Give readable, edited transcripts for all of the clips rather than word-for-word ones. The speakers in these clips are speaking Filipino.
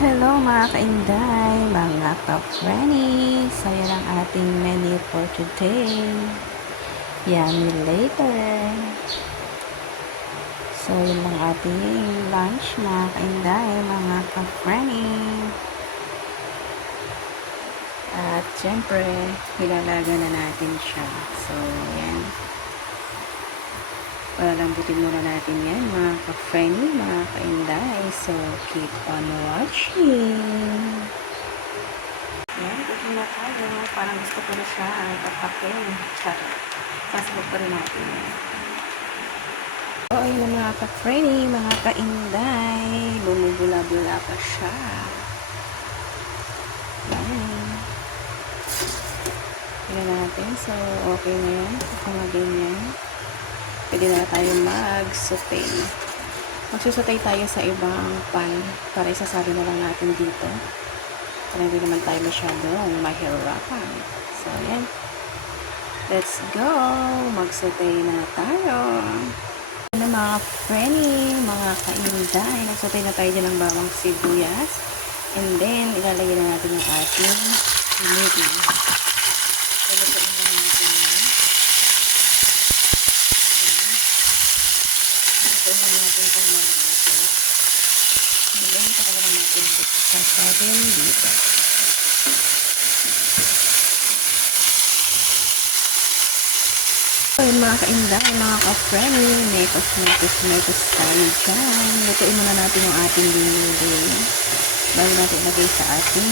Hello mga kainday, mga ka-Frenny. So yan ang ating menu for today. Yummy later. So yun lang ating lunch mga kainday, mga ka-Frenny. At syempre, nilalaga na natin siya. So yan. Palambutin muna natin yan mga ka-Frenny, mga kainday. So keep on watching. Yan, ito na tayo. Parang gusto ko na siya tapakin. Sasabog pa rin natin. So, ayun na mga ka-Frenny, mga kainday. Bumubula-bula pa siya. Yan. Tignan natin. So, okay na yan. Kung ganyan. Pwede na tayo mag-saute. Magsusutay tayo sa ibang pan para isasabi na lang natin dito. Para hindi naman tayo masyadong mahirapan. So, yan. Let's go! Mag-saute na tayo. Ano mga Frenny, mga kainday. Nag-saute na tayo dyan ng bawang sibuyas. And then, ilalagay na natin yung ating initin. So, lutuin na natin yan. Lutuin na natin itong mabuti. And then, saka naman natin sasabin dito. So, mga kainday, mga ka-Frenny, mekos tayo dyan. Lutuin muna natin yung ating dinding bago natin ilagay sa ating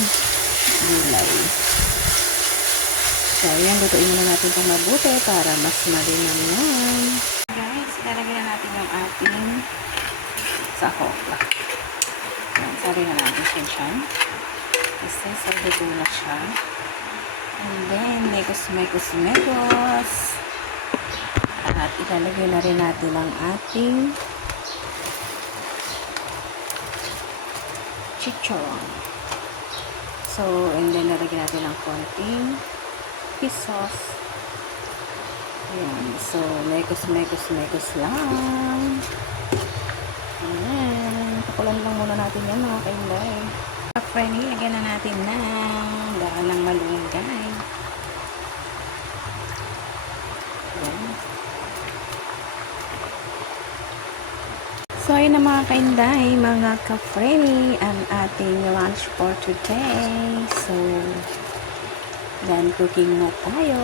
gulay. So, yan, lutuin muna natin itong mabuti para mas malinamnam. Guys, ilalagay na natin yung ating sahog. Yan, sabi na natin siya dyan. Kasi sabuto na siya. And then, mekos. At ilalagay na rin natin ang ating chicharon. So, and then lalagyan natin ng konting fish sauce. Ayan. So, mekos lang. Ayan. Pakulan lang muna natin yan mga kainday. Frenny, lagyan na natin ng daan ng malunggay. Ayan. So, ayun na mga kainday, mga ka-Frenny, ang ating lunch for today. So, done cooking na tayo.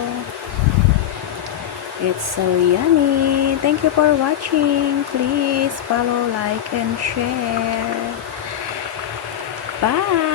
It's so yummy. Thank you for watching. Please follow, like, and share. Bye!